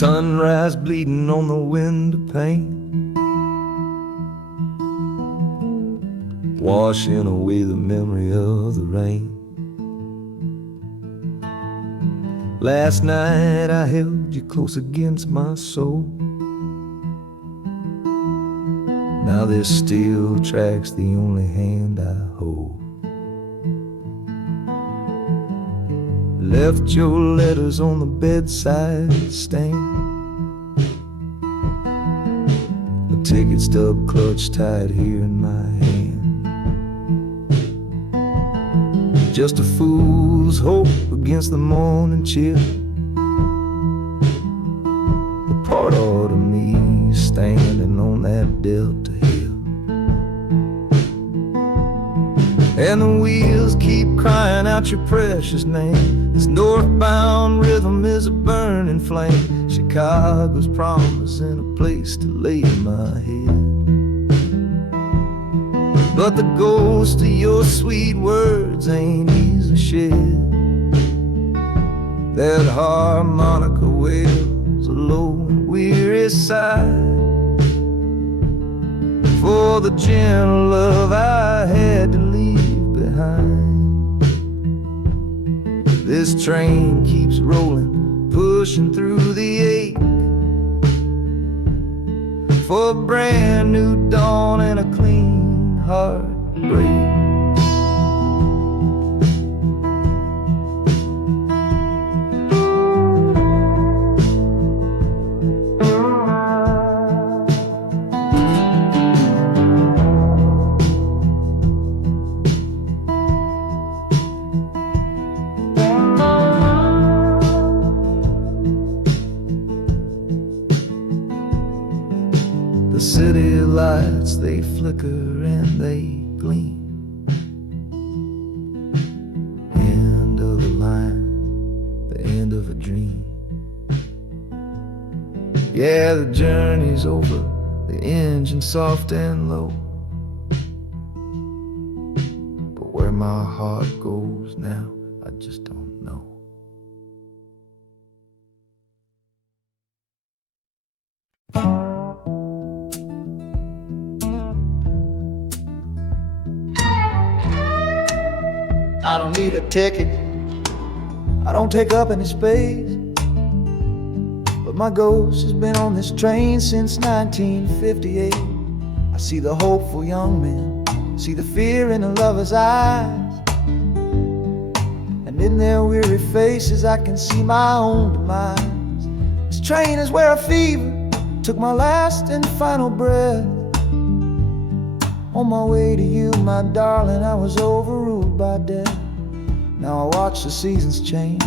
Sunrise bleeding on the window pane, washing away the memory of the rain. Last night I held you close against my soul. Now there's steel tracks, the only hand I hold. Left your letters on the bedside stand, a ticket stub clutched tight here in my hand. Just a fool's hope against the morning chill, the part of me standing on that Delta hill. And the wheels keep crying out your precious name. This northbound rhythm is a burning flame. Chicago's promising a place to lay my head. But the ghost of your sweet words ain't easy shed. That harmonica wails a low and weary sigh for the gentle love I had to leave behind. This train keeps rolling, pushing through the ache, for a brand new dawn and a clean heartbreak. The city lights, they flicker and they gleam. End of the line, the end of a dream. Yeah, the journey's over, the engine soft and low. But where my heart goes now, I just don't know. I don't need a ticket, I don't take up any space, but my ghost has been on this train since 1958. I see the hopeful young men, see the fear in the lovers' eyes, and in their weary faces I can see my own demise. This train is where a fever took my last and final breath. On my way to you, my darling, I was overruled by death. Now I watch the seasons change,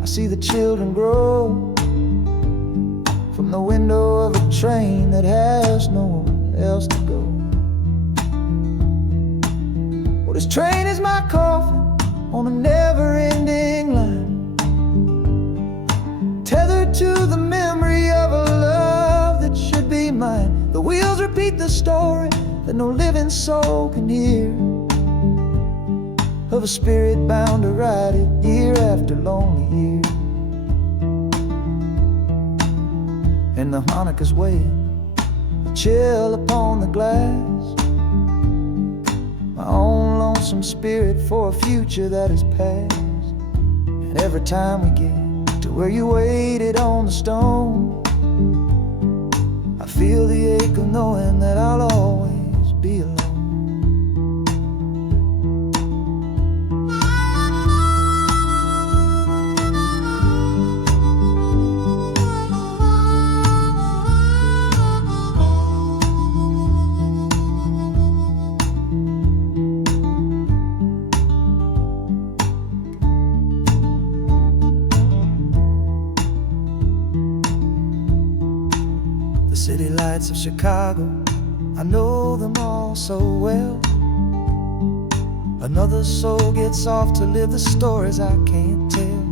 I see the children grow, from the window of a train that has nowhere else to go. Well, this train is my coffin on a never-ending line, tethered to the memory of a love that should be mine. The wheels repeat the story that no living soul can hear, of a spirit bound to ride it year after lonely year. And the harmonica's wail, a chill upon the glass, my own lonesome spirit for a future that is past. And every time we get to where you waited on the stone, I feel the ache of knowing that I'll always be alone. The city lights of Chicago, I know them all so well. Another soul gets off to live the stories I can't tell.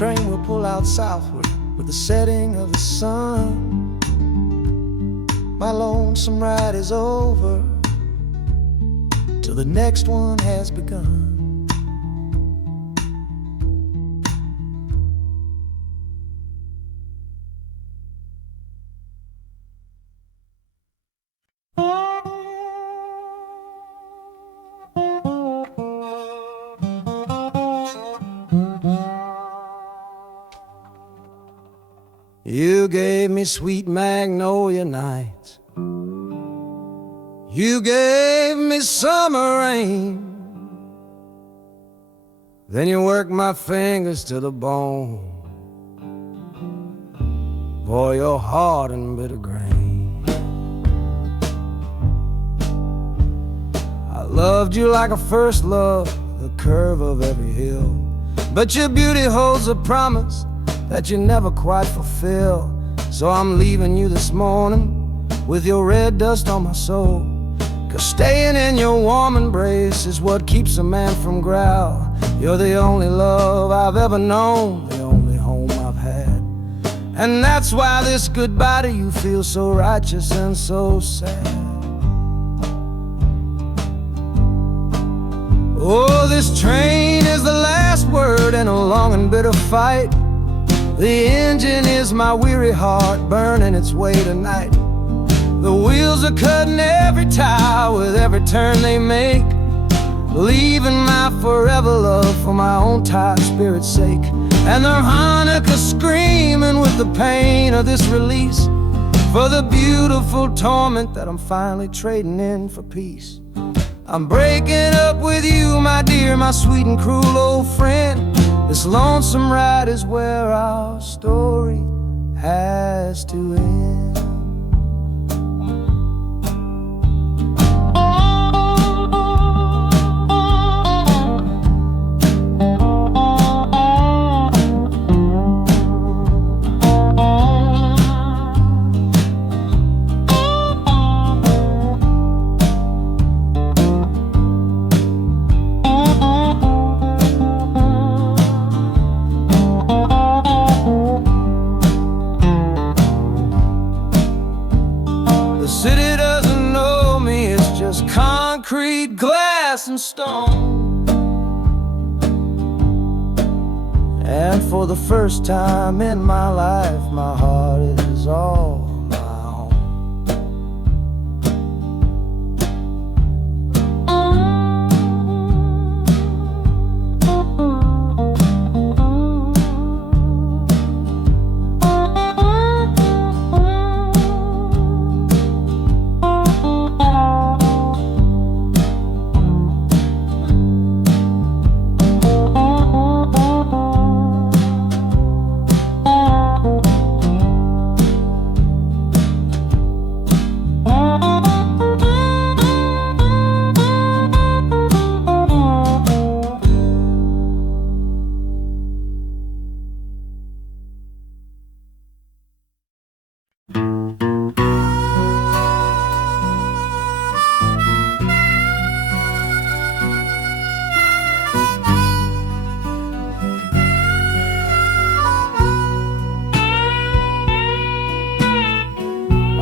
train will pull out southward with the setting of the sun. My lonesome ride is over till the next one has begun. You gave me sweet magnolia nights. You gave me summer rain. Then you worked my fingers to the bone. Boy, you're hard and bitter grain. I loved you like a first love, the curve of every hill. But your beauty holds a promise that you never quite fulfill. So I'm leaving you this morning with your red dust on my soul. 'Cause staying in your warm embrace is what keeps a man from growl. You're the only love I've ever known, the only home I've had. And that's why this goodbye to you feels so righteous and so sad. Oh, this train is the last word in a long and bitter fight. The engine is my weary heart burning its way tonight. The wheels are cutting every tire with every turn they make, leaving my forever love for my own tired spirit's sake. And the harmonica screaming with the pain of this release, for the beautiful torment that I'm finally trading in for peace. I'm breaking up with you, my dear, my sweet and cruel old friend. This lonesome ride is where our story has to end. City doesn't know me, it's just concrete, glass, and stone. And for the first time in my life, my heart is all my own.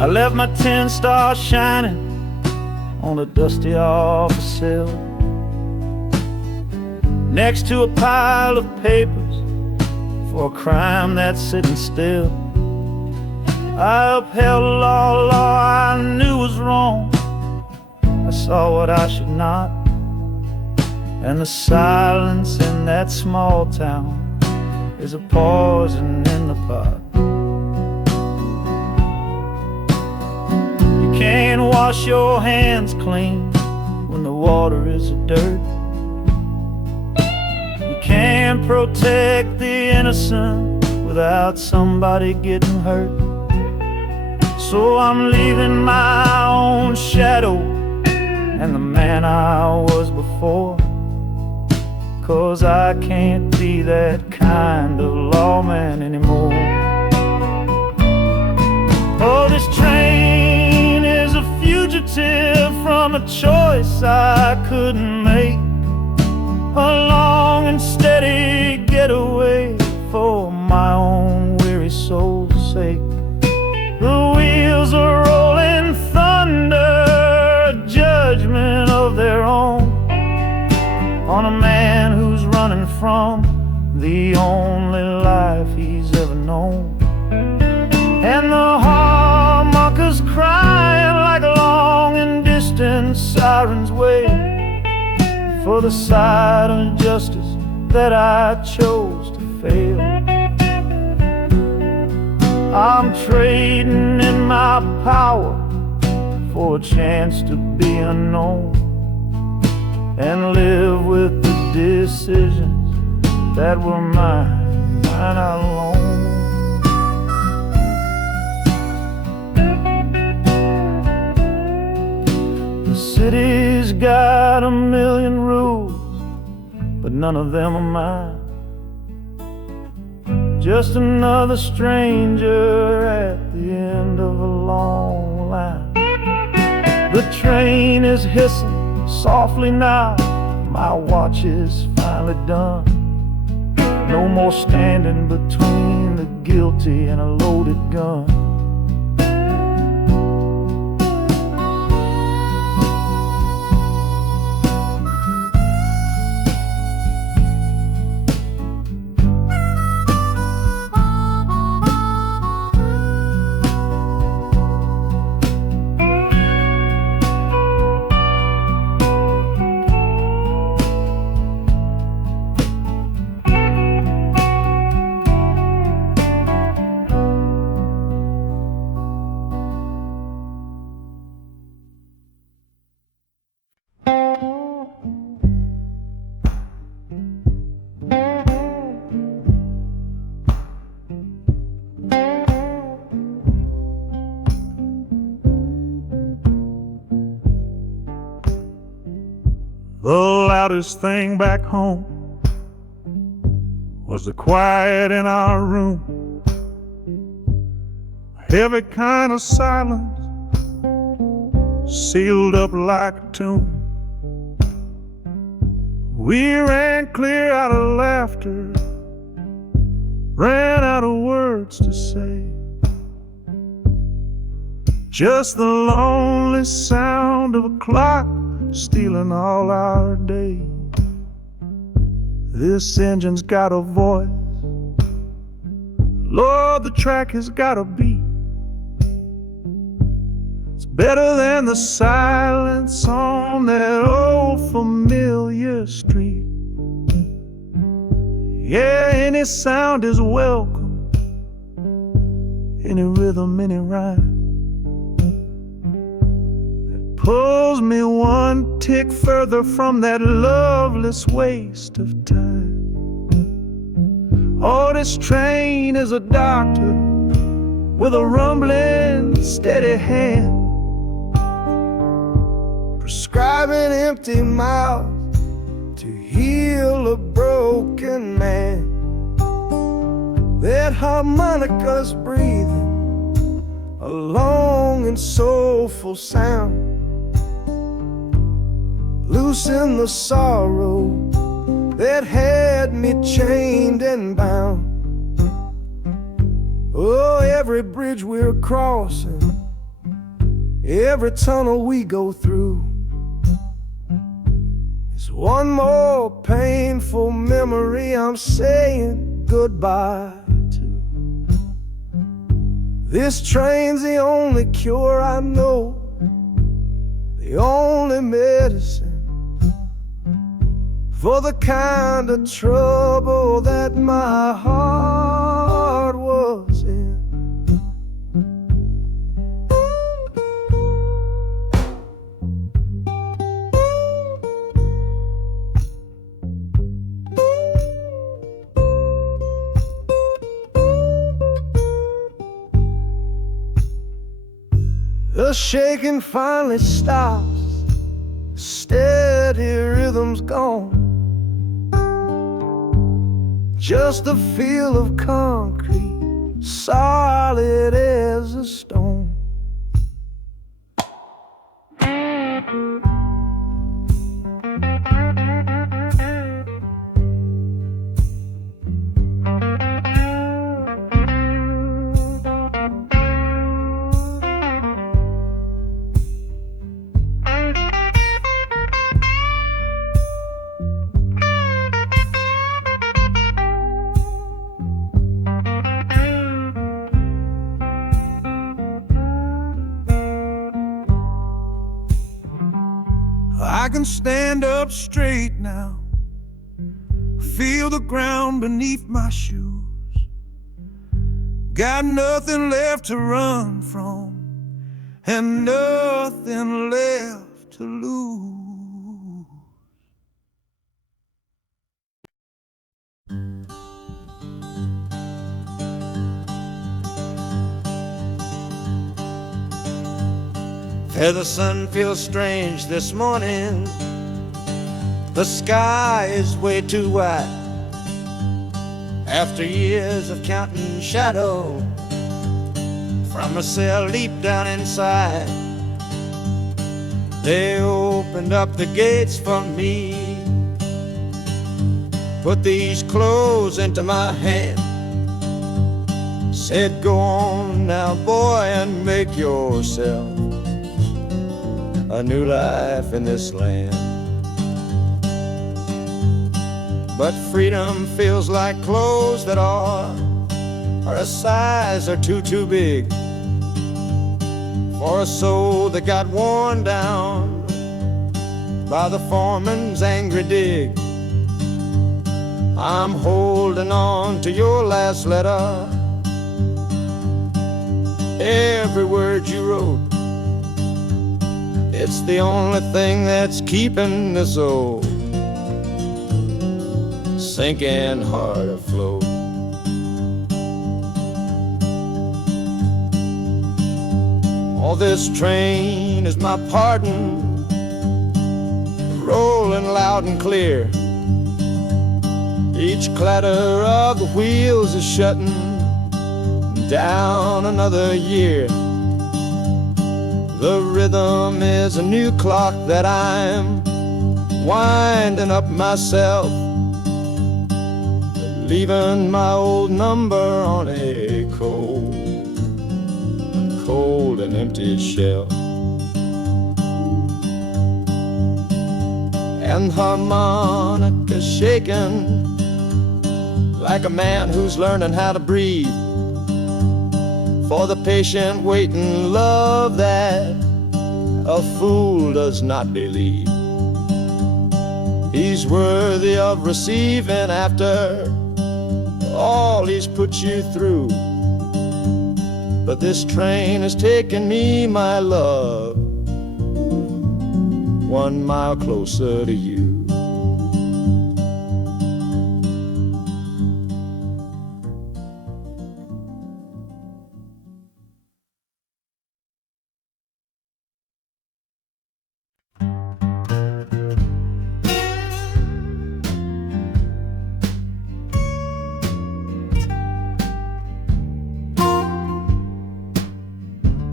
I left my 10 stars shining on a dusty office sill, next to a pile of papers for a crime that's sitting still. I upheld a law I knew was wrong. I saw what I should not, and the silence in that small town is a poison in the pot. You can't wash your hands clean when the water is of dirt. You can't protect the innocent without somebody getting hurt. So I'm leaving my own shadow and the man I was before, 'cause I can't be that kind of lawman anymore. Oh, this train is a fugitive from a choice I couldn't make, a long and steady getaway for on a man who's running from the only life he's ever known. And the harmonicas crying like long and distant sirens wait for the side of justice that I chose to fail. I'm trading in my power for a chance to be unknown and live with the decisions that were mine alone. The city's got a million rules, but none of them are mine. Just another stranger at the end of a long line. The train is hissing softly now, my watch is finally done. No more standing between the guilty and a loaded gun. The loudest thing back home was the quiet in our room. A heavy kind of silence, sealed up like a tomb. We ran clear out of laughter, ran out of words to say. Just the lonely sound of a clock stealing all our day. This engine's got a voice, Lord, the track has got a beat. It's better than the silence on that old familiar street. Yeah, any sound is welcome, any rhythm, any rhyme. Pulls me one tick further from that loveless waste of time. Oh, this train is a doctor with a rumbling, steady hand, prescribing empty mouths to heal a broken man. That harmonica's breathing a long and soulful sound, loosen the sorrow that had me chained and bound. Oh, every bridge we're crossing, every tunnel we go through is one more painful memory I'm saying goodbye to. This train's the only cure I know, the only medicine for the kind of trouble that my heart was in. The shaking finally stops, the steady rhythm's gone. Just a field of concrete, solid as a stone. I can stand up straight now, feel the ground beneath my shoes. Got nothing left to run from and nothing left to lose. The sun feels strange this morning. The sky is way too wide. After years of counting shadow from a cell deep down inside, they opened up the gates for me, put these clothes into my hand, said, go on now, boy, and make yourself a new life in this land. But freedom feels like clothes that are a size or too big for a soul that got worn down by the foreman's angry dig. I'm holding on to your last letter, every word you wrote. It's the only thing that's keeping this old sinking heart afloat. Oh, this train is my pardon, rolling loud and clear. Each clatter of the wheels is shutting down another year. The rhythm is a new clock that I'm winding up myself, leaving my old number on a cold and empty shelf. And harmonica shaking like a man who's learning how to breathe, for the patient waiting love that a fool does not believe. He's worthy of receiving after all he's put you through. But this train has taken me, my love, 1 mile closer to you.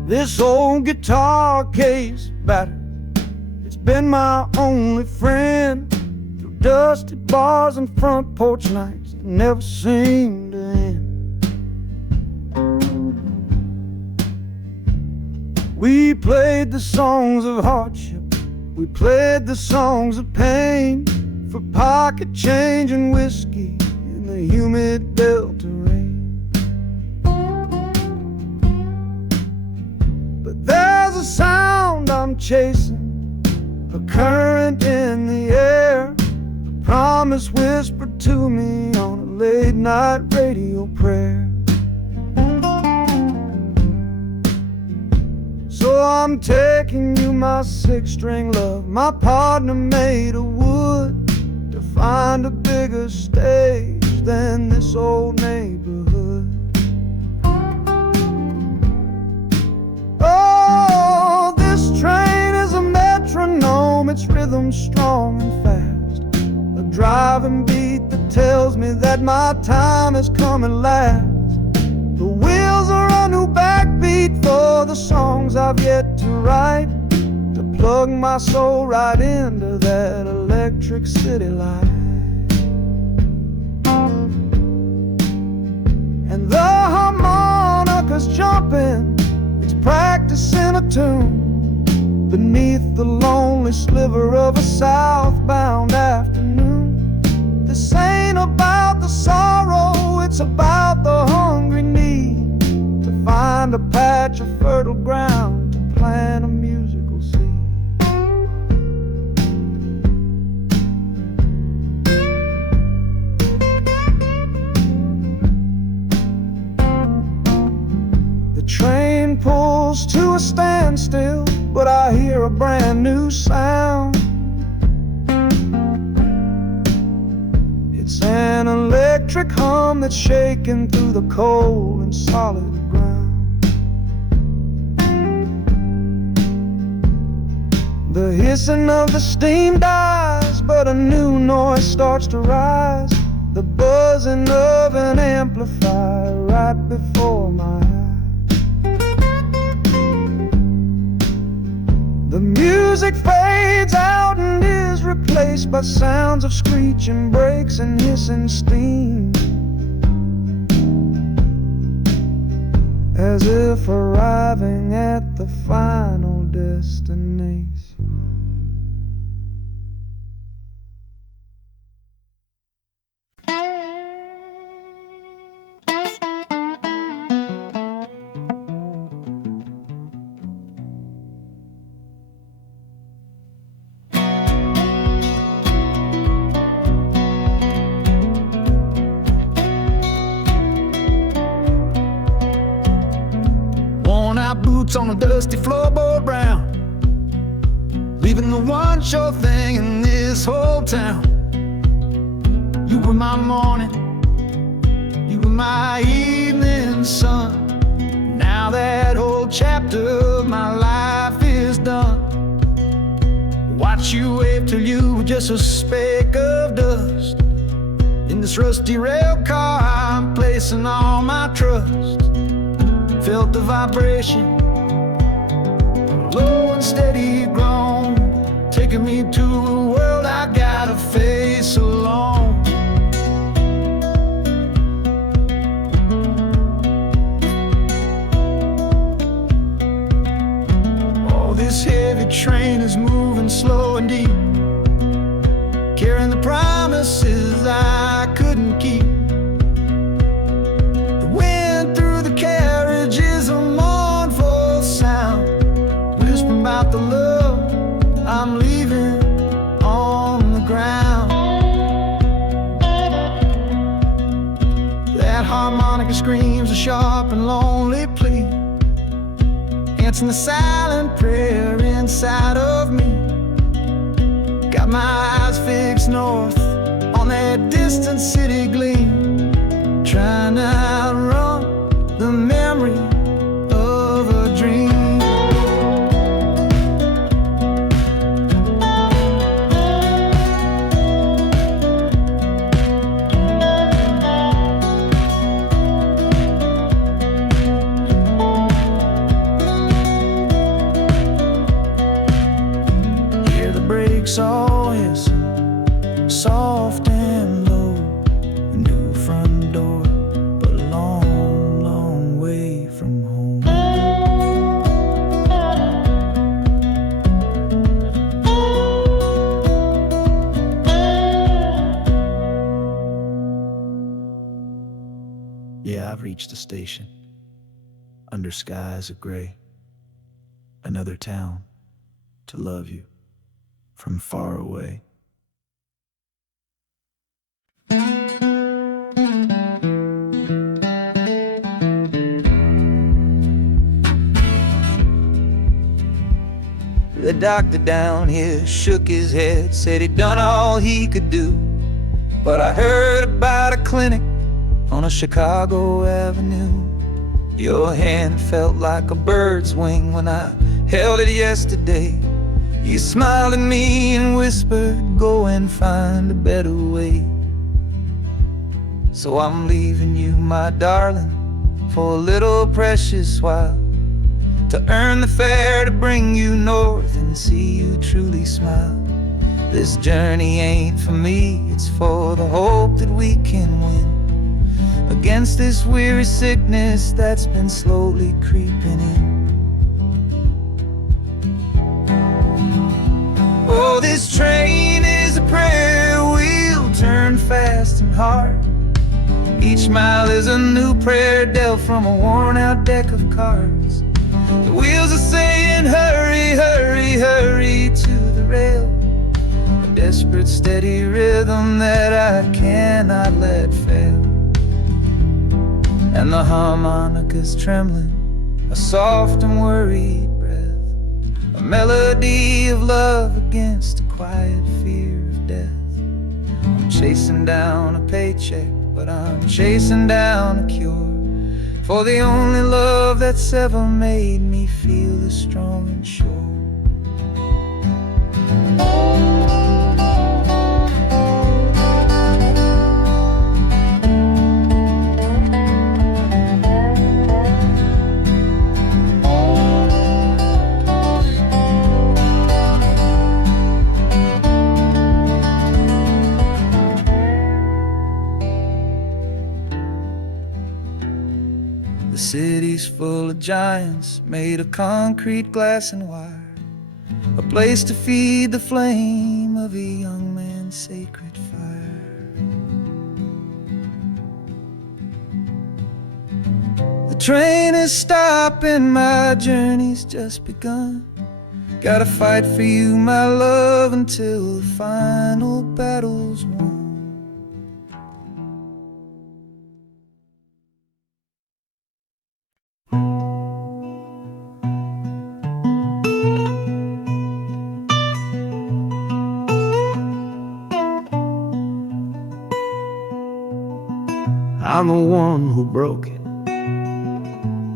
This old guitar case battered, it's been my only friend through dusty bars and front porch nights that never seemed to end. We played the songs of hardship, we played the songs of pain, for pocket change and whiskey in the humid Delta rain. There's a sound I'm chasing, a current in the air, a promise whispered to me on a late night radio prayer. So I'm taking you, my 6-string love, my partner made of wood, to find a bigger stage than this old neighborhood. Oh, this train is a metronome, its rhythm strong and fast, a driving beat that tells me that my time is coming last. The wheels are a new backbeat for the songs I've yet to write, to plug my soul right into that electric city light. And the harmonica's jumping, practicing a tune beneath the lonely sliver of a southbound afternoon. This ain't about the sorrow, it's about the hungry need to find a patch of fertile ground to plant a musical seed. a standstill, but I hear a brand new sound. It's an electric hum that's shaking through the cold and solid ground. The hissing of the steam dies, but a new noise starts to rise. The buzzing of an amplifier right before my eyes. The music fades out and is replaced by sounds of screeching brakes and hissing steam, as if arriving at the final destination. Boots on a dusty floorboard brown, leaving the one sure thing in this whole town. You were my morning, you were my evening sun. Now that whole chapter of my life is done. Watch you wave till you were just a speck of dust. In this rusty rail car I'm placing all my trust. Felt the vibration, low and steady grown, taking me to a world I gotta face alone. Oh, this heavy train is moving slow and deep, carrying the promises I couldn't keep. The wind through the carriage is a mournful sound, whispering about the love I'm leaving on the ground. That harmonica screams a sharp and lonely plea, answering the silent prayer inside of me. Got my eyes fixed north on that distant city gleam, trying to outrun the memory of a dream. Hear the brakes all hiss, soft and low. A new front door, but a long, long way from home. Yeah, I've reached the station, under skies of gray. Another town to love you from far away. The doctor down here shook his head, said he'd done all he could do. But I heard about a clinic on a Chicago avenue. Your hand felt like a bird's wing when I held it yesterday. You smiled at me and whispered, go and find a better way. So I'm leaving you, my darling, for a little precious while, to earn the fare to bring you north and see you truly smile. This journey ain't for me, it's for the hope that we can win against this weary sickness that's been slowly creeping in. Oh, this train is a prayer wheel, turn fast and hard. Each mile is a new prayer dealt from a worn out deck of cards. The wheels are saying hurry, hurry, hurry to the rail, a desperate steady rhythm that I cannot let fail. And the harmonica's trembling a soft and worried breath, a melody of love against a quiet fear of death. I'm chasing down a paycheck, but I'm chasing down a cure for the only love that's ever made me feel this strong and sure. The city's full of giants made of concrete, glass, and wire, a place to feed the flame of a young man's sacred fire. The train is stopping, my journey's just begun. Gotta fight for you, my love, until the final battle's won. I'm the one who broke it.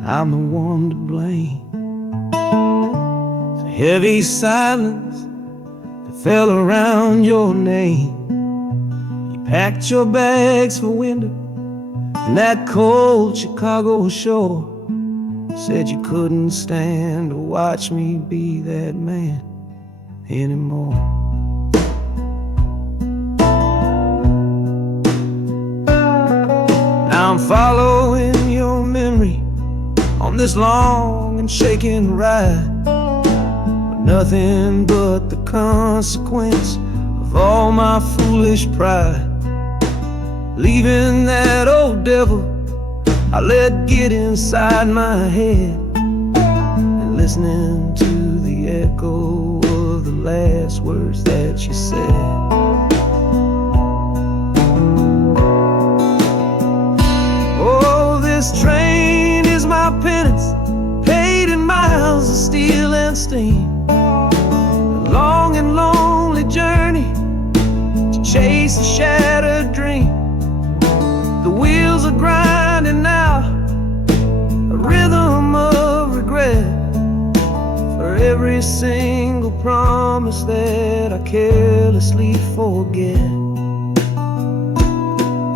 I'm the one to blame. The heavy silence that fell around your name. You packed your bags for winter in that cold Chicago shore. Said you couldn't stand to watch me be that man anymore. I'm following your memory on this long and shaking ride, but nothing but the consequence of all my foolish pride. Leaving that old devil I let get inside my head, and listening to the echo of the last words that you said. This train is my penance, paid in miles of steel and steam. A long and lonely journey to chase a shattered dream. The wheels are grinding now, a rhythm of regret, for every single promise that I carelessly forget.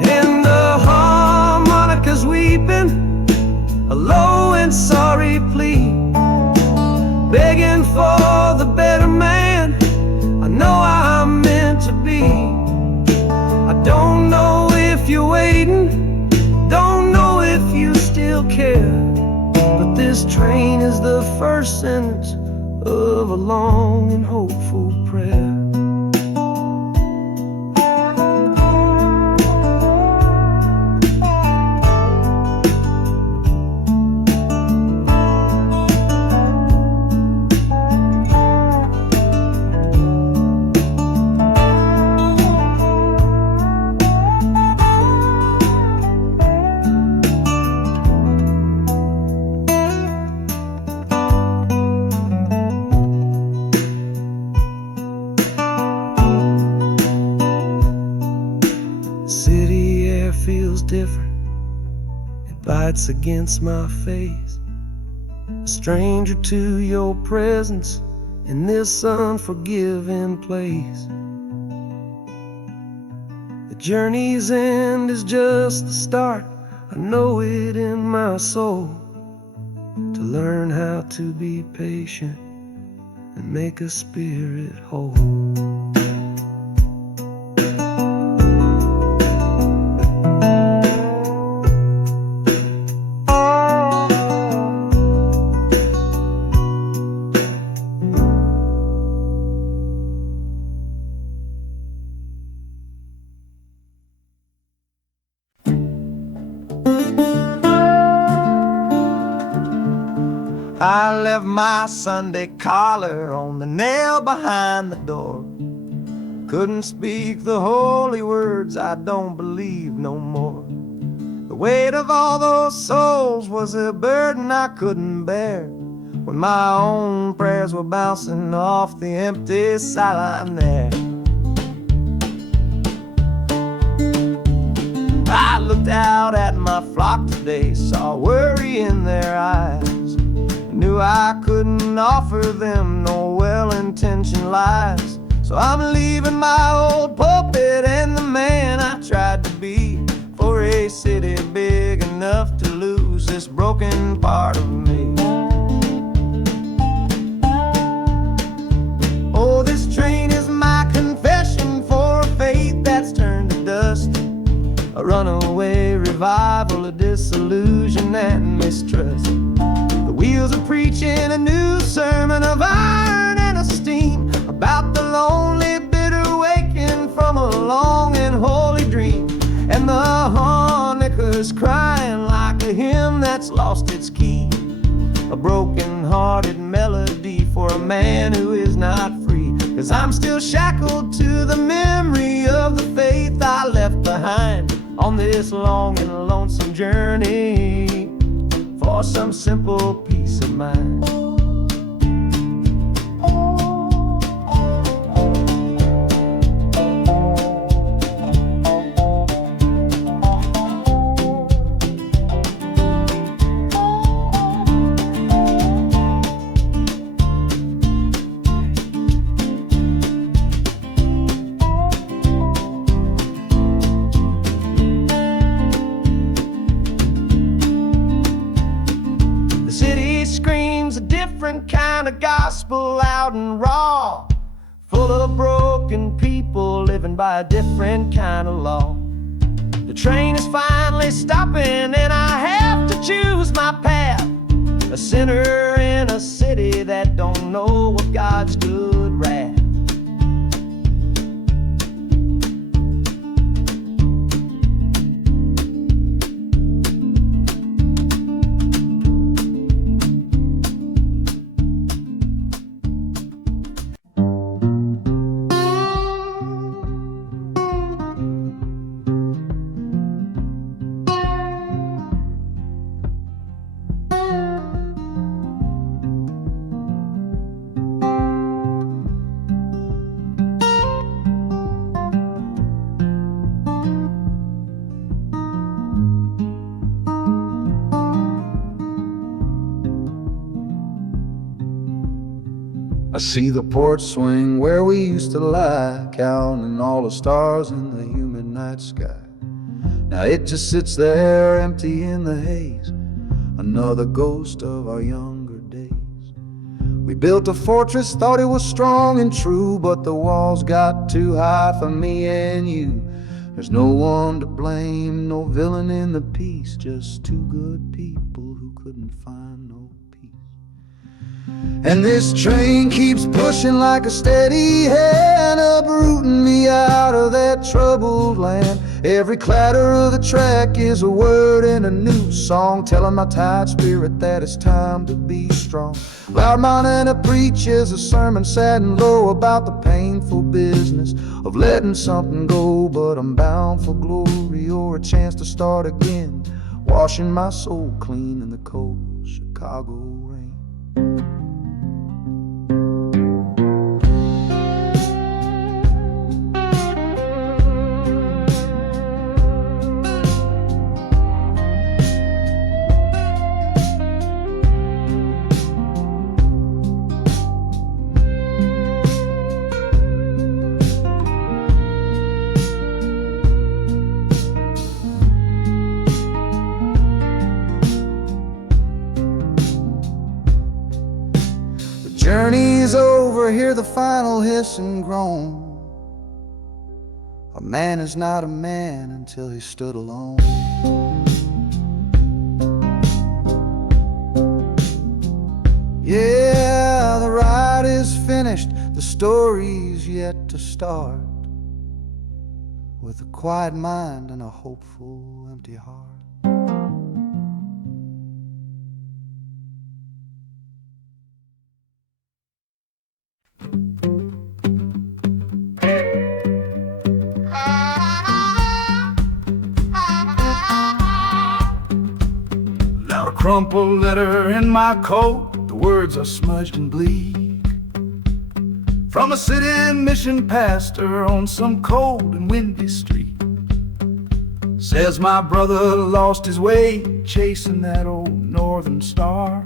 And the harmonica's weeping a low and sorry plea, begging for the better man I know I'm meant to be. I don't know if you're waiting, don't know if you still care, but this train is the first sentence of a long and hopeful prayer. City air feels different, it bites against my face. A stranger to your presence in this unforgiving place. The journey's end is just the start, I know it in my soul. To learn how to be patient and make a spirit whole. I left my Sunday collar on the nail behind the door. Couldn't speak the holy words, I don't believe no more. The weight of all those souls was a burden I couldn't bear, when my own prayers were bouncing off the empty sideline there. I looked out at my flock today, saw worry in their eyes, knew I couldn't offer them no well-intentioned lies. So I'm leaving my old pulpit and the man I tried to be, for a city big enough to lose this broken part of me. Oh, this train is my confession for a faith that's turned to dust, a runaway revival of disillusion and mistrust. The wheels are preaching a new sermon of iron and of steam, about the lonely, bitter waking from a long and holy dream. And the harmonicas crying like a hymn that's lost its key, a broken-hearted melody for a man who is not free. 'Cause I'm still shackled to the memory of the faith I left behind on this long and lonesome journey for some simple peace of mind. Kind of gospel, loud and raw, full of broken people living by a different kind of law. The train is finally stopping and I have to choose my path, a sinner in a city that don't know what God's good wrath. I see the porch swing where we used to lie, counting all the stars in the humid night sky. Now it just sits there empty in the haze, another ghost of our younger days. We built a fortress, thought it was strong and true, but the walls got too high for me and you. There's no one to blame, no villain in the piece, just two good people who couldn't find no peace. And this train keeps pushing like a steady hand, uprooting me out of that troubled land. Every clatter of the track is a word in a new song, telling my tired spirit that it's time to be strong. Loud Montana preaches a sermon sad and low about the painful business of letting something go, but I'm bound for glory or a chance to start again, washing my soul clean in the cold Chicago rain. Journey's over, hear the final hiss and groan. A man is not a man until he stood alone. Yeah, the ride is finished, the story's yet to start, with a quiet mind and a hopeful empty heart. crumpled letter in my coat, the words are smudged and bleak. From a city mission pastor on some cold and windy street. Says my brother lost his way chasing that old northern star.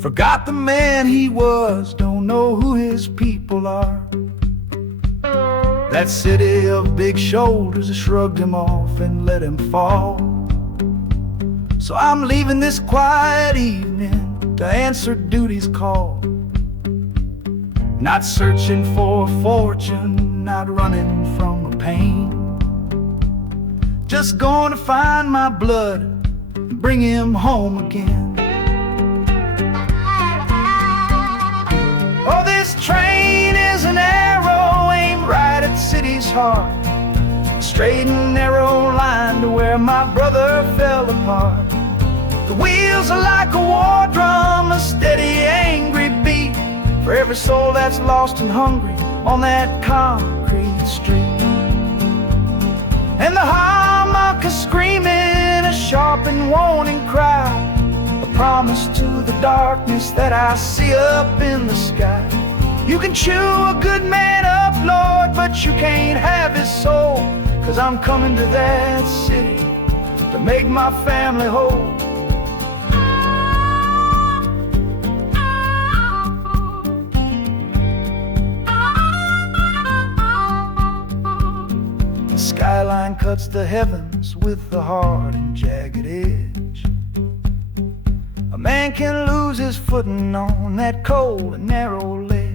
Forgot the man he was, don't know who his people are. That city of big shoulders has shrugged him off and let him fall. So I'm leaving this quiet evening to answer duty's call. Not searching for a fortune, not running from a pain. Just going to find my blood and bring him home again. Oh, this train is an arrow aimed right at city's heart. A straight and narrow line to where my brother fell apart. The wheels are like a war drum, a steady, angry beat for every soul that's lost and hungry on that concrete street. And the harmonica screaming a sharp and warning cry, a promise to the darkness that I see up in the sky. You can chew a good man up, Lord, but you can't have his soul. 'Cause I'm coming to that city to make my family whole. Skyline cuts the heavens with the hard and jagged edge. A man can lose his footing on that cold and narrow ledge.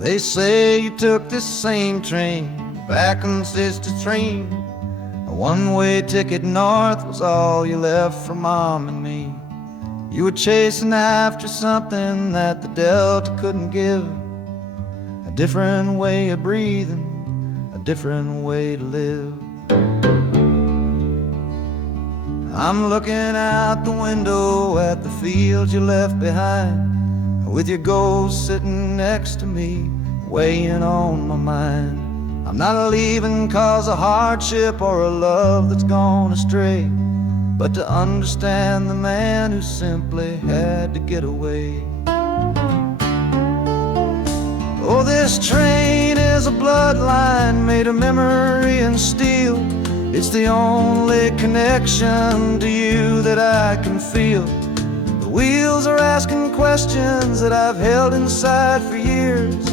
They say you took this same train back on Sister Train. A one-way ticket north was all you left for Mom and me. You were chasing after something that the Delta couldn't give. A different way of breathing, a different way to live. I'm looking out the window at the fields you left behind, with your ghost sitting next to me, weighing on my mind. I'm not leaving 'cause of hardship or a love that's gone astray, but to understand the man who simply had to get away. Oh, this train is a bloodline made of memory and steel. It's the only connection to you that I can feel. The wheels are asking questions that I've held inside for years.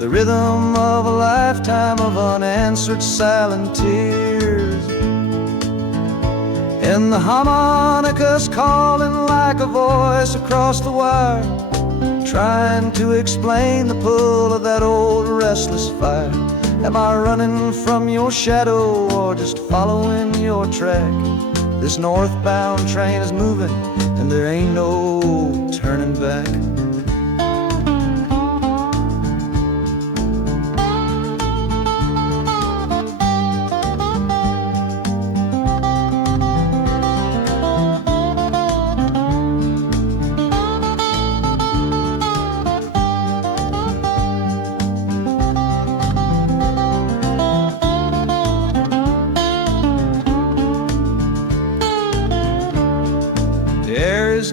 The rhythm of a lifetime of unanswered silent tears. And the harmonica's calling like a voice across the wire, trying to explain the pull of that old restless fire. Am I running from your shadow or just following your track? This northbound train is moving and there ain't no turning back.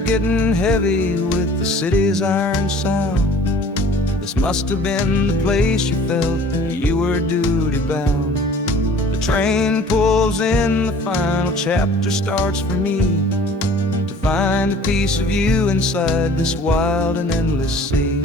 Getting heavy with the city's iron sound. This must have been the place you felt that you were duty bound. The train pulls in, the final chapter starts for me, to find a piece of you inside this wild and endless sea.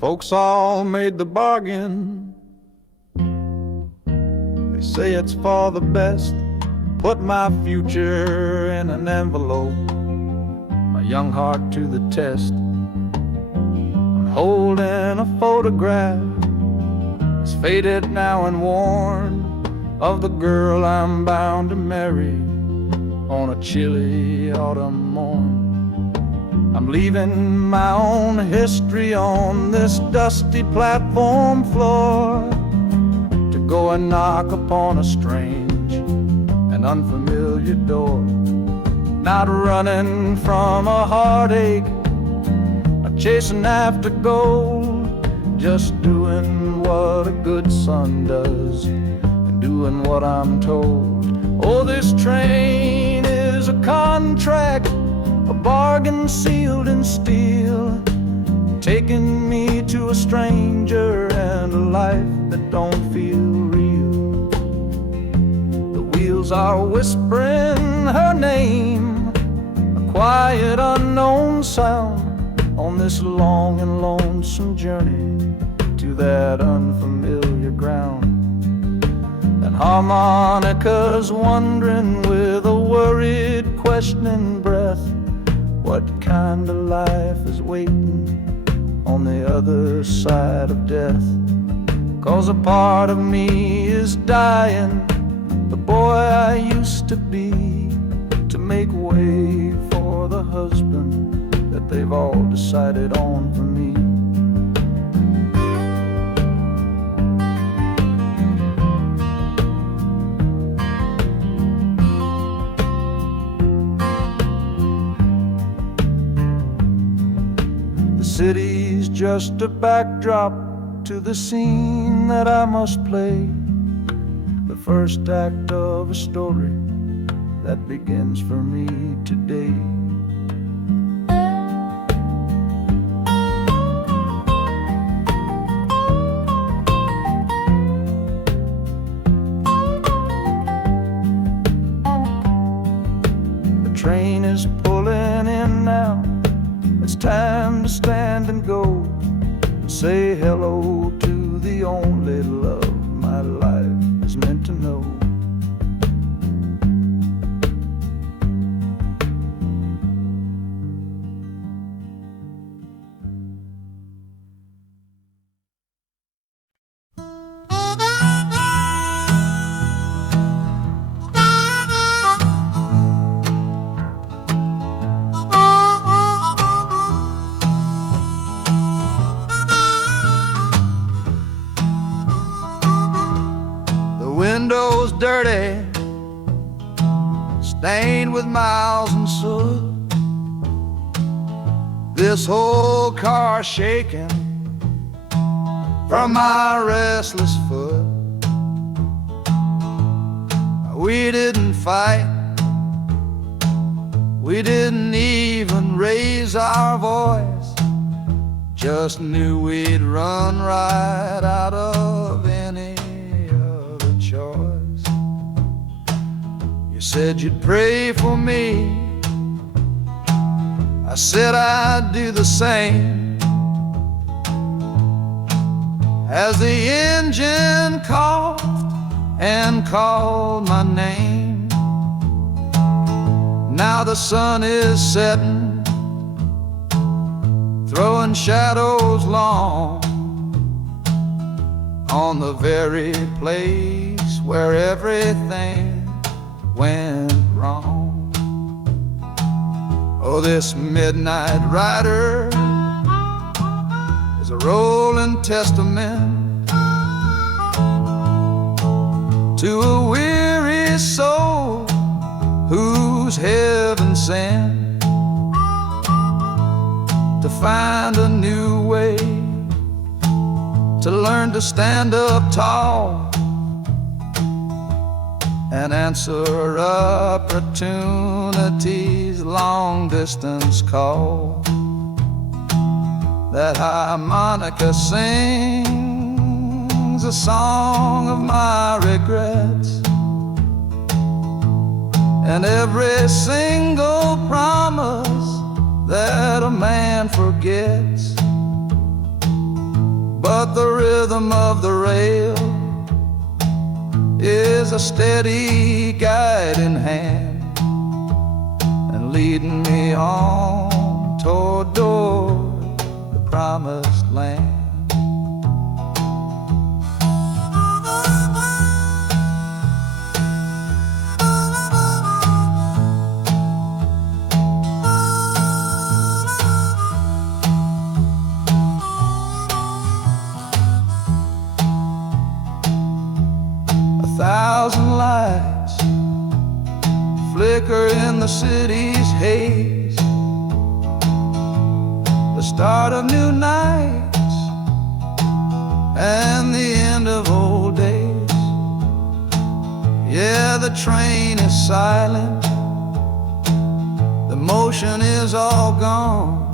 Folks all made the bargain. They say it's for the best. Put my future in an envelope, my young heart to the test. I'm holding a photograph, it's faded now and worn, of the girl I'm bound to marry on a chilly autumn morn. I'm leaving my own history on this dusty platform floor to go and knock upon a strange and unfamiliar door. Not running from a heartache, not chasing after gold, just doing what a good son does and doing what I'm told. Oh, this train is a contract, a bargain sealed in steel, taking me to a stranger and a life that don't feel real. The wheels are whispering her name, a quiet unknown sound, on this long and lonesome journey to that unfamiliar ground. And harmonicas wondering with a worried, questioning breath, what kind of life is waiting on the other side of death? 'Cause a part of me is dying, the boy I used to be, to make way for the husband that they've all decided on for me. The city's just a backdrop to the scene that I must play, the first act of a story that begins for me today. The train is pulling in now, it's time to stand and go, and say hello to the only love my life is meant to know. Windows dirty, stained with miles and soot. This whole car shaking from my restless foot. We didn't fight, we didn't even raise our voice, just knew we'd run right out of any choice. You said you'd pray for me, I said I'd do the same. As the engine coughed and called my name, now the sun is setting, throwing shadows long on the very place where everything went wrong. Oh, this midnight rider is a rolling testament to a weary soul whose heaven sent to find a new way, to learn to stand up tall and answer opportunity's long-distance call. That harmonica sings a song of my regrets, and every single promise that a man forgets but the rhythm of the rail is a steady guiding hand and leading me on toward the promised land. Thousand lights flicker in the city's haze, the start of new nights and the end of old days. Yeah, the train is silent, the motion is all gone.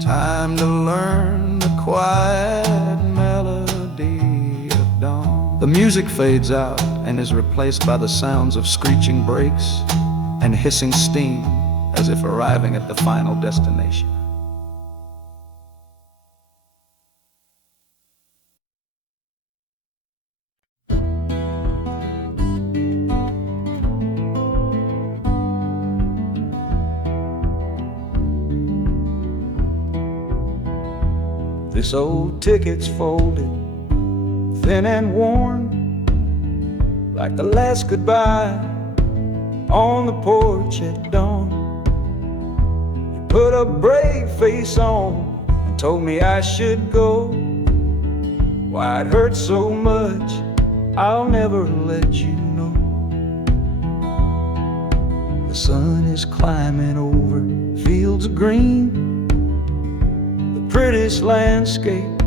Time to learn the quiet melody of dawn. The music fades out and is replaced by the sounds of screeching brakes and hissing steam, as if arriving at the final destination. This old ticket's folded, thin and worn, like the last goodbye on the porch at dawn. You put a brave face on and told me I should go. Why it hurts so much, I'll never let you know. The sun is climbing over fields of green, prettiest landscape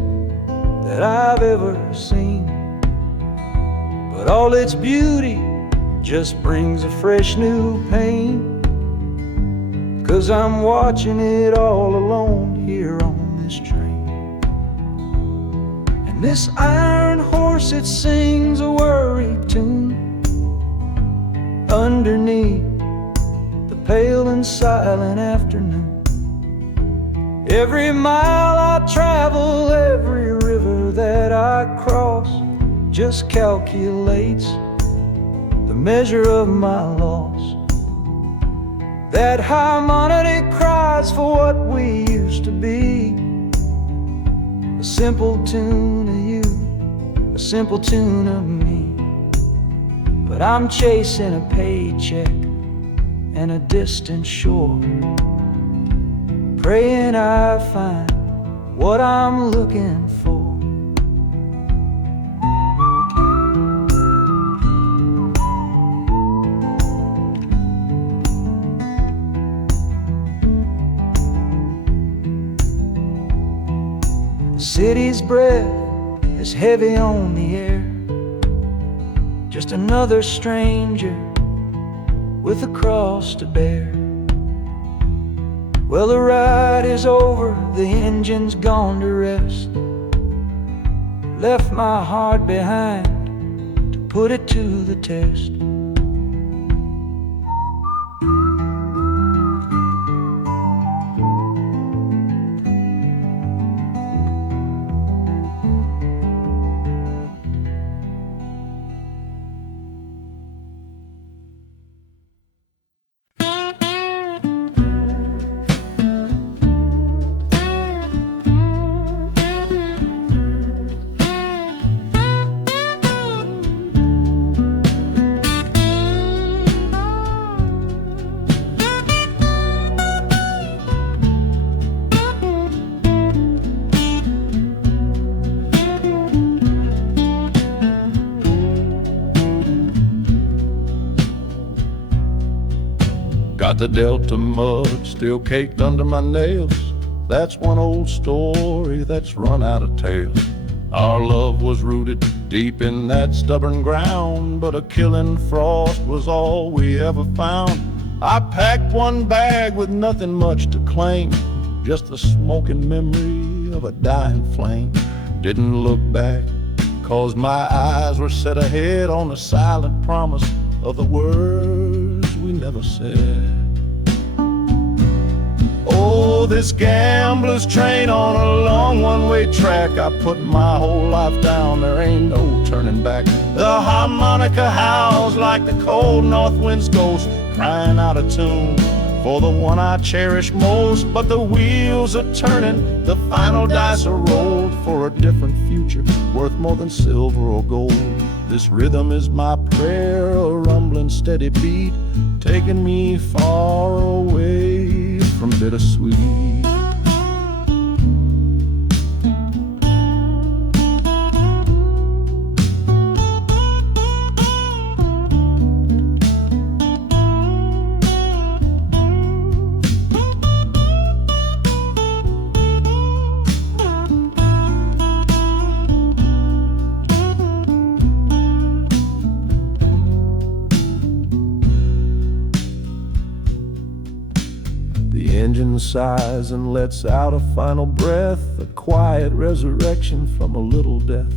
that I've ever seen. But all its beauty just brings a fresh new pain, 'cause I'm watching it all alone here on this train. And this iron horse, it sings a worry tune underneath the pale and silent afternoon. Every mile I travel, every river that I cross, just calculates the measure of my loss. That harmonic cries for what we used to be, a simple tune of you, a simple tune of me. But I'm chasing a paycheck and a distant shore, praying I find what I'm looking for. The city's breath is heavy on the air, just another stranger with a cross to bear. Well, the ride is over, the engine's gone to rest, left my heart behind to put it to the test. Got the Delta mud still caked under my nails. That's one old story that's run out of tales. Our love was rooted deep in that stubborn ground, but a killing frost was all we ever found. I packed one bag with nothing much to claim, just the smoking memory of a dying flame. Didn't look back, 'cause my eyes were set ahead on the silent promise of the words we never said. Oh, follow this gambler's train on a long one-way track. I put my whole life down, there ain't no turning back. The harmonica howls like the cold north wind's ghost, crying out a tune for the one I cherish most. But the wheels are turning, the final dice are rolled for a different future worth more than silver or gold. This rhythm is my prayer, a rumbling steady beat, taking me far away from bittersweet. The engine sighs and lets out a final breath, a quiet resurrection from a little death.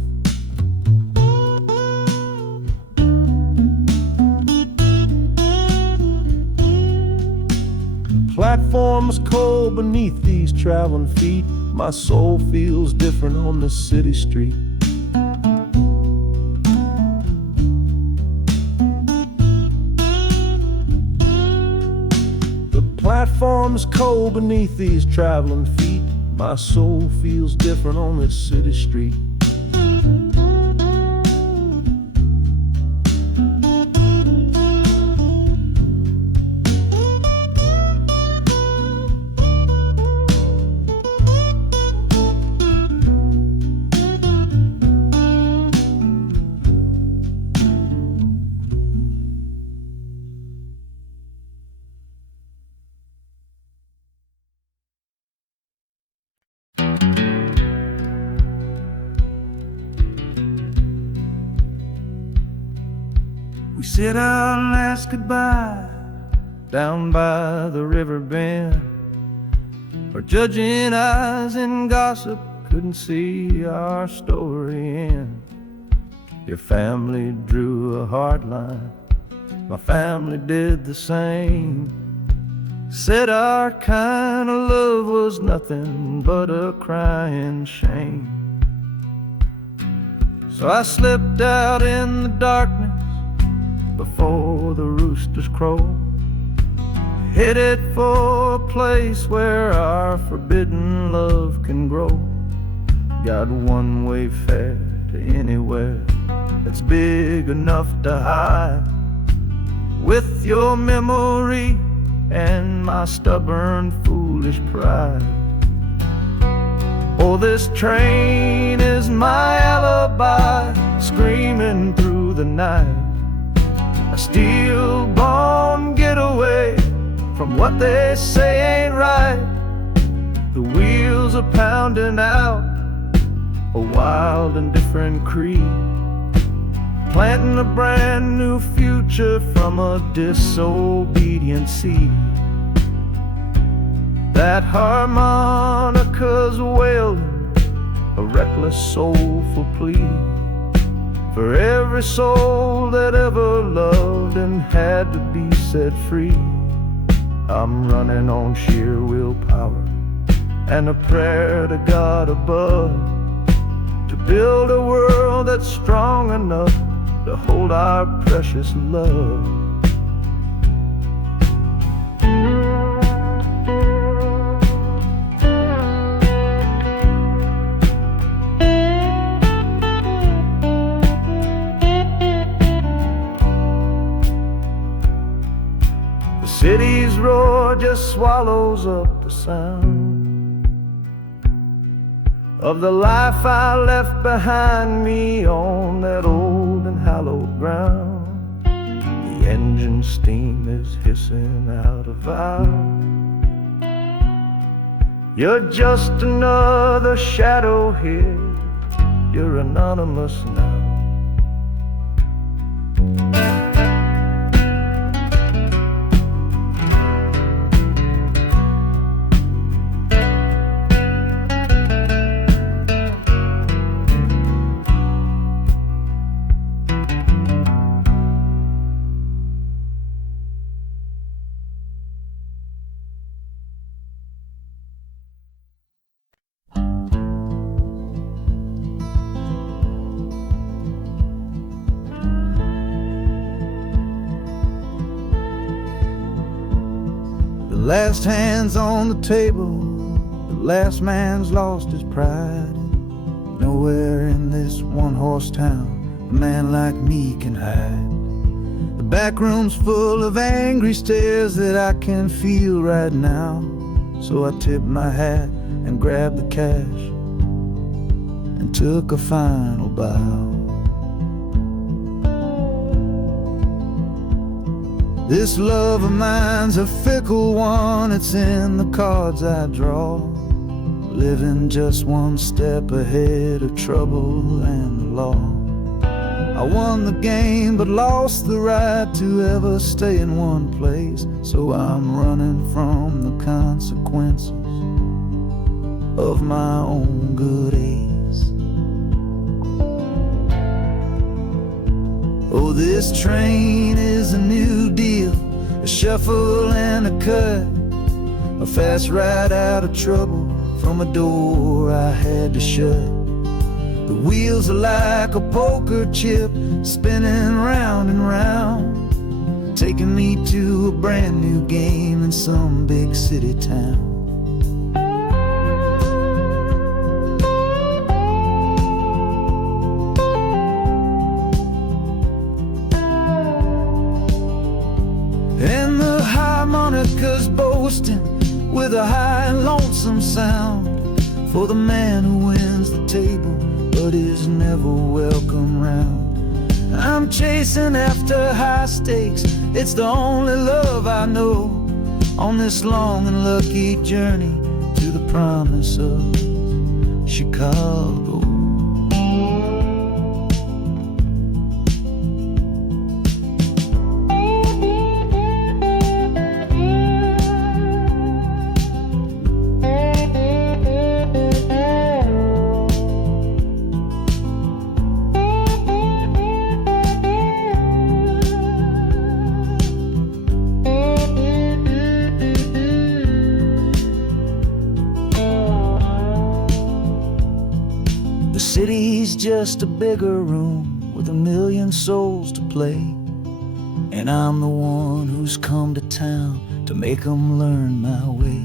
Platforms cold beneath these traveling feet, my soul feels different on this city street. Platforms cold beneath these traveling feet, my soul feels different on this city street. We said our last goodbye down by the river bend, where judging eyes and gossip couldn't see our story end. Your family drew a hard line, my family did the same. Said our kind of love was nothing but a crying shame. So I slipped out in the darkness before the roosters crow, headed for a place where our forbidden love can grow. Got one way fare to anywhere that's big enough to hide, with your memory and my stubborn foolish pride. Oh, this train is my alibi, screaming through the night, a steel-born getaway from what they say ain't right. The wheels are pounding out a wild and different creed, planting a brand new future from a disobedient seed. That harmonica's wailing a reckless soulful plea for every soul that ever loved and had to be set free. I'm running on sheer willpower and a prayer to God above, to build a world that's strong enough to hold our precious love. The city's roar just swallows up the sound of the life I left behind me on that old and hallowed ground. The engine steam is hissing out a vow. You're just another shadow here, you're anonymous now. last hand's on the table, the last man's lost his pride. Nowhere in this one-horse town a man like me can hide. The back room's full of angry stares that I can feel right now. So I tipped my hat and grabbed the cash and took a final bow. This love of mine's a fickle one, it's in the cards I draw. Living just one step ahead of trouble and the law. I won the game but lost the right to ever stay in one place. So I'm running from the consequences of my own good ace. Oh, this train is a new deal, a shuffle and a cut, a fast ride out of trouble from a door I had to shut. The wheels are like a poker chip, spinning round and round, taking me to a brand new game in some big city town. And the harmonica's boasting with a high and lonesome sound for the man who wins the table but is never welcome round. I'm chasing after high stakes, it's the only love I know on this long and lucky journey to the promise of Chicago. The city's just a bigger room with a million souls to play, and I'm the one who's come to town to make them learn my way.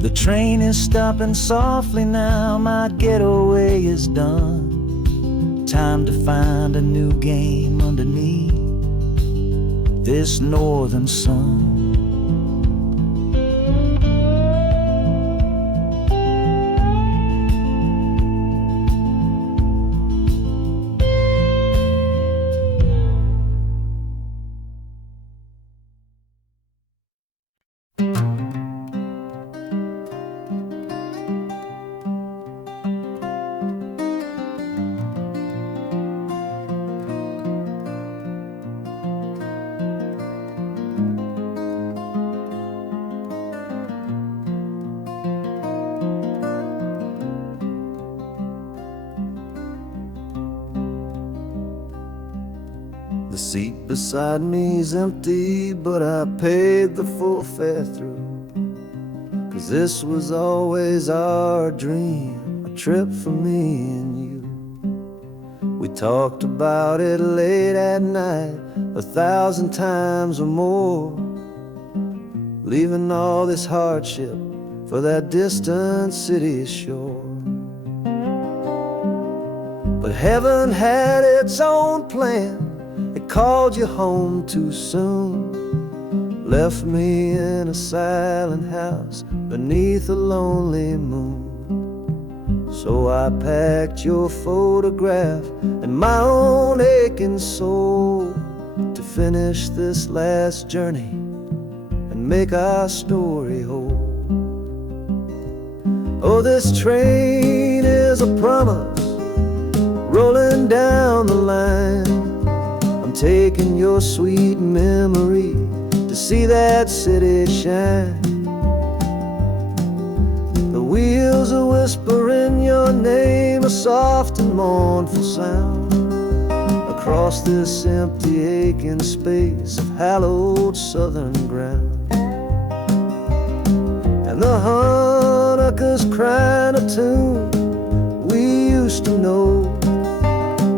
The train is stopping softly now, my getaway is done. Time to find a new game underneath this northern sun. The seat beside me's empty, but I paid the full fare through. 'Cause this was always our dream, a trip for me and you. We talked about it late at night, 1,000 times or more, leaving all this hardship for that distant city's shore. But heaven had its own plan, it called you home too soon, left me in a silent house beneath a lonely moon. So I packed your photograph and my own aching soul to finish this last journey and make our story whole. Oh, this train is a promise rolling down the line. I'm taking your sweet memory to see that city shine. The wheels are whispering your name, a soft and mournful sound, across this empty aching space of hallowed southern ground. And the harmonicas crying a tune we used to know,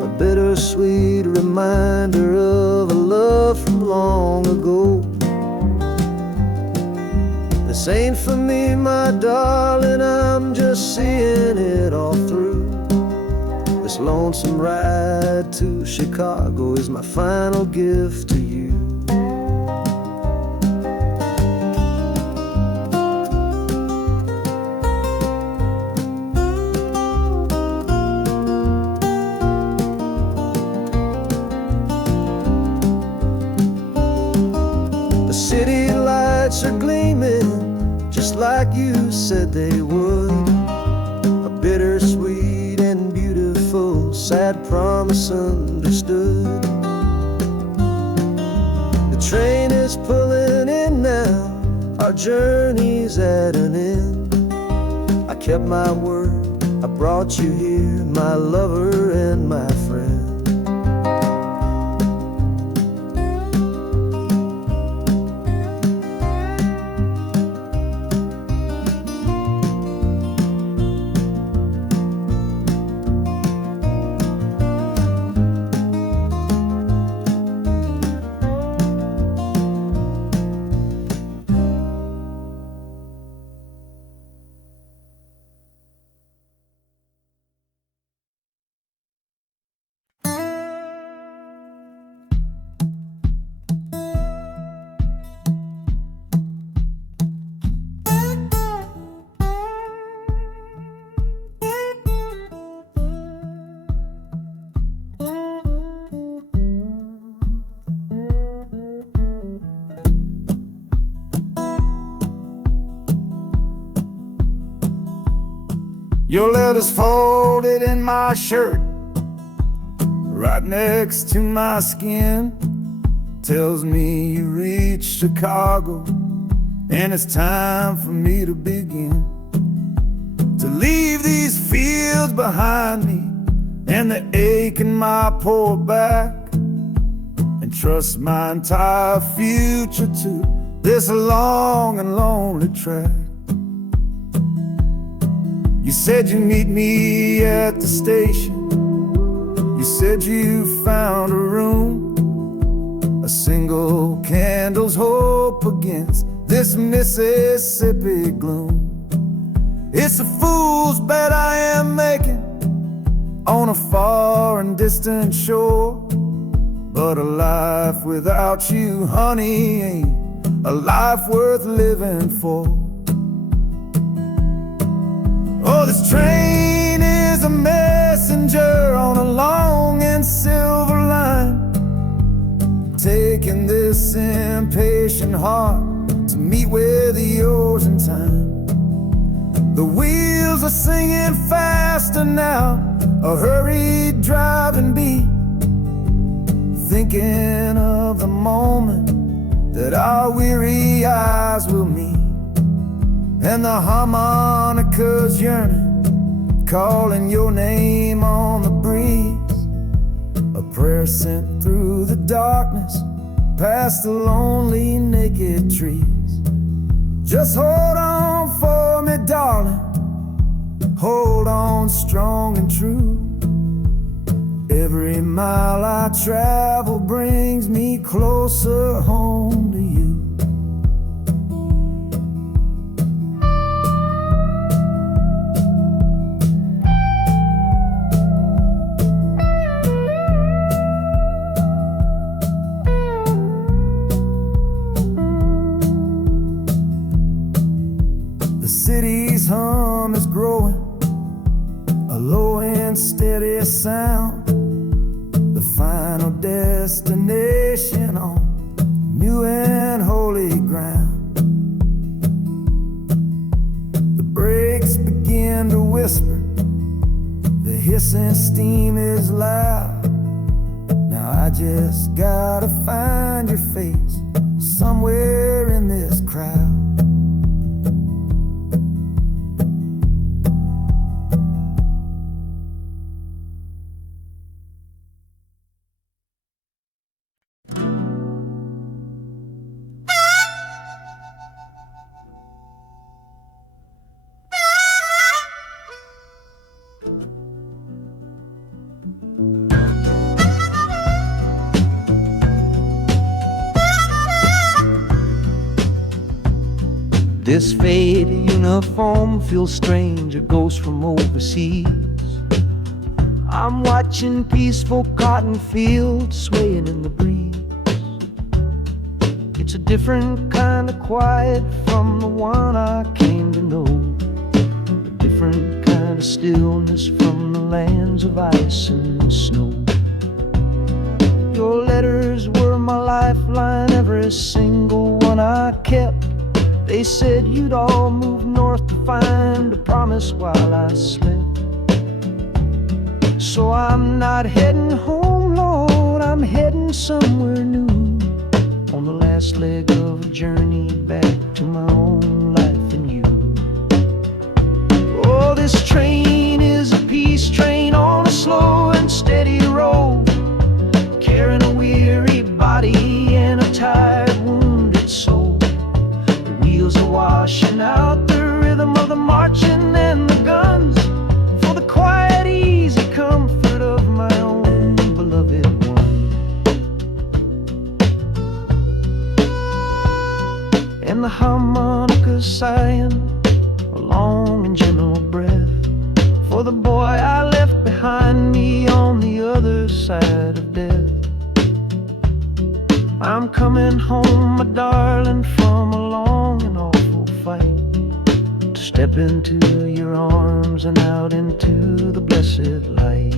a bittersweet reminder of a love long ago. This ain't for me, my darling, I'm just seeing it all through. This lonesome ride to Chicago is my final gift to you. The city lights are gleaming just like you said they would. A bittersweet and beautiful sad promise understood. The train is pulling in now, our journey's at an end. I kept my word, I brought you here, my lover and my friend. Your letter's folded in my shirt, right next to my skin. Tells me you reached Chicago, and it's time for me to begin. To leave these fields behind me, and the ache in my poor back, and trust my entire future to this long and lonely track. You said you'd meet me at the station. You said you found a room, a single candle's hope against this Mississippi gloom. It's a fool's bet I am making on a far and distant shore, but a life without you, honey, ain't a life worth living for. Oh, this train is a messenger on a long and silver line, taking this impatient heart to meet with yours in time. The wheels are singing faster now, a hurried driving beat, thinking of the moment that our weary eyes will meet. And the harmonica's yearning, calling your name on the breeze. A prayer sent through the darkness, past the lonely naked trees. Just hold on for me, darling, hold on strong and true. Every mile I travel brings me closer home to you. The city's hum is growing, a low and steady sound. The final destination on new and holy ground. The brakes begin to whisper, the hissing steam is loud. Now I just gotta find your face somewhere in this crowd. This faded uniform feels strange, a ghost from overseas. I'm watching peaceful cotton fields swaying in the breeze. It's a different kind of quiet from the one I came to know, a different kind of stillness from the lands of ice and snow. Your letters were my lifeline, every single one I kept. They said you'd all move north to find a promise while I slept. So I'm not heading home, Lord, I'm heading somewhere new, on the last leg of a journey back to my own life and you. Oh, this train is a peace train on a slow and steady road, carrying a weary body and a tired, wounded soul. The wheels are washing out the rhythm of the marching and the guns, for the quiet, easy comfort of my own beloved one. And the harmonicas sighing a long and gentle breath for the boy I left behind me on the other side of death. I'm coming home, my darling, from a long and awful fight, to step into your arms and out into the blessed light.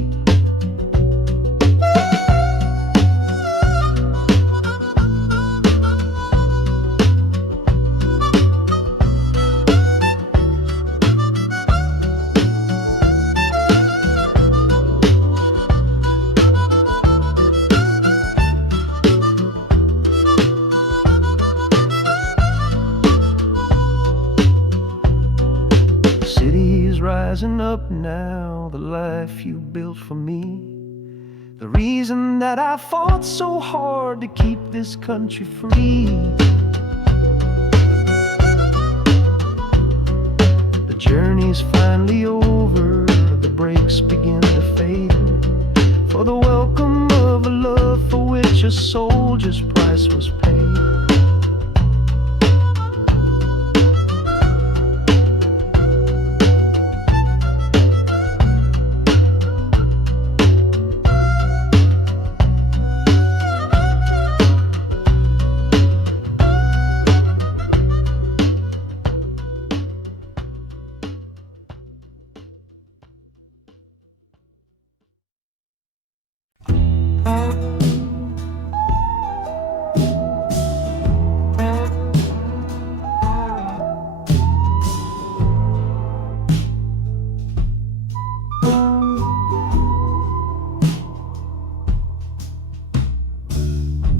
Rising up now, the life you built for me, the reason that I fought so hard to keep this country free. The journey's finally over, the brakes begin to fade, for the welcome of a love for which a soldier's price was paid.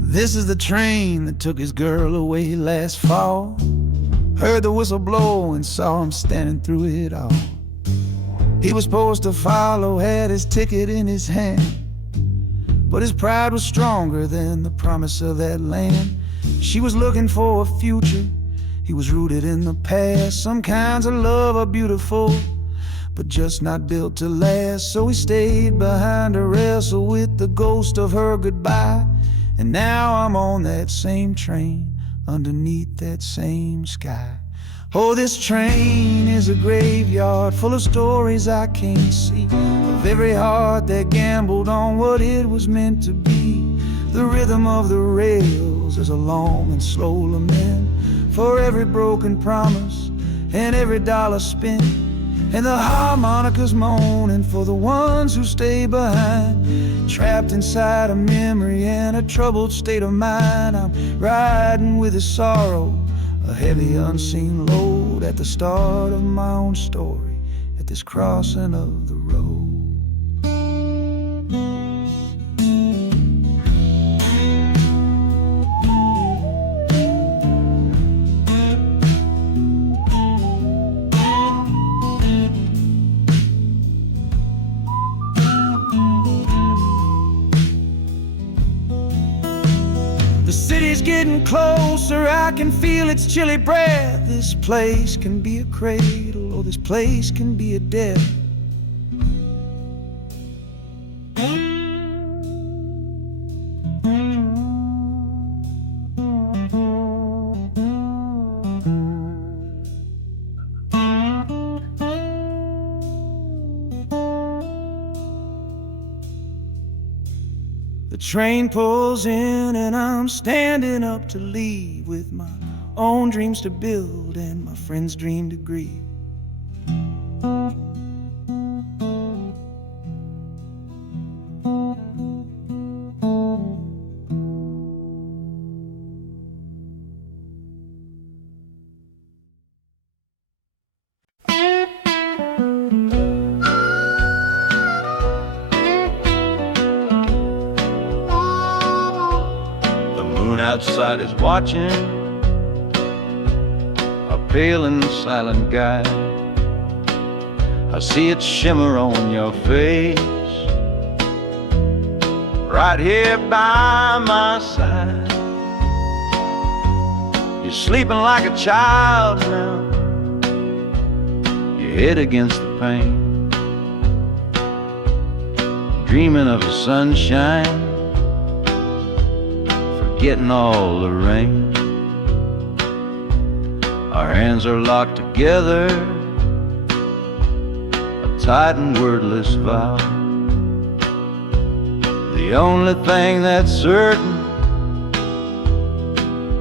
This is the train that took his girl away last fall. Heard the whistle blow and saw him standing through it all. He was supposed to follow, had his ticket in his hand, but his pride was stronger than the promise of that land. She was looking for a future, he was rooted in the past. Some kinds of love are beautiful, but just not built to last. So he stayed behind to wrestle with the ghost of her goodbye. And now I'm on that same train, underneath that same sky. Oh, this train is a graveyard full of stories I can't see, of every heart that gambled on what it was meant to be. The rhythm of the rails is a long and slow lament for every broken promise and every dollar spent, and the harmonicas moaning for the ones who stay behind, trapped inside a memory and a troubled state of mind. I'm riding with a sorrow, a heavy unseen load, at the start of my own story, at this crossing of the road. The city's getting closer, I can feel its chilly breath. This place can be a cradle, or this place can be a death. train pulls in and I'm standing up to leave with my own dreams to build and my friend's dream to grieve. Outside is watching, a pale and silent guy. I see it shimmer on your face, right here by my side. You're sleeping like a child now, your head against the pane, dreaming of the sunshine, getting all the rain. Our hands are locked together, a tight and wordless vow. The only thing that's certain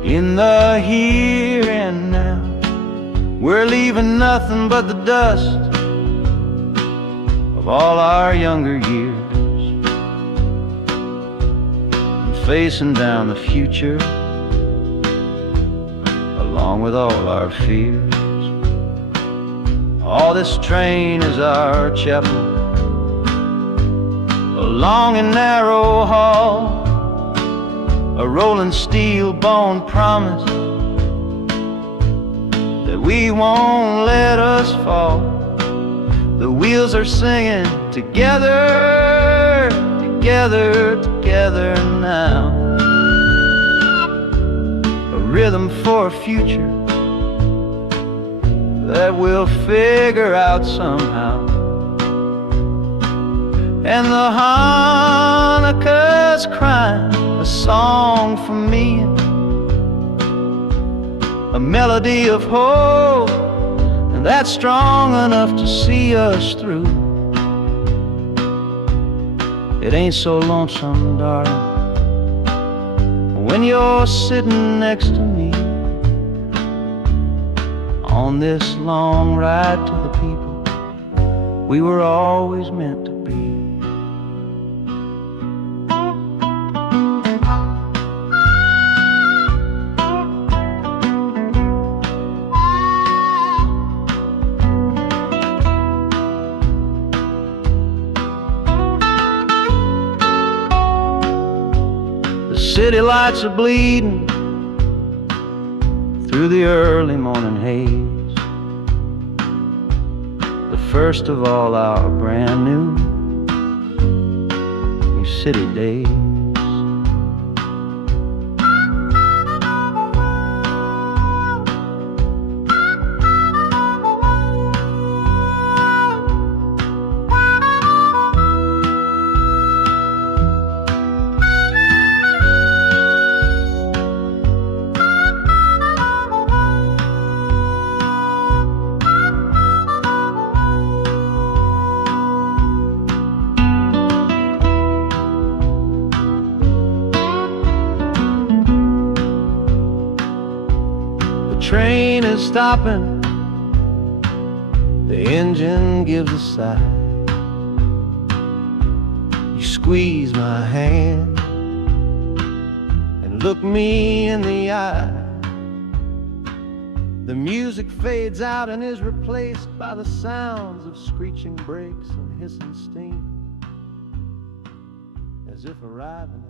in the here and now, we're leaving nothing but the dust of all our younger years, facing down the future along with all our fears. Oh, this train is our chapel, a long and narrow hall, a rolling steel bone promise that we won't let us fall. The wheels are singing together, together, together now. A rhythm for a future that we'll figure out somehow. And the Hanukkah's crying a song for me, a melody of hope, and that's strong enough to see us through. It ain't so lonesome, darling, when you're sitting next to me on this long ride to the people we were always meant to be. City lights are bleeding through the early morning haze, the first of all our brand new city days. Train is stopping, the engine gives a sigh. You squeeze my hand and look me in the eye. The music fades out and is replaced by the sounds of screeching brakes and hissing steam, as if arriving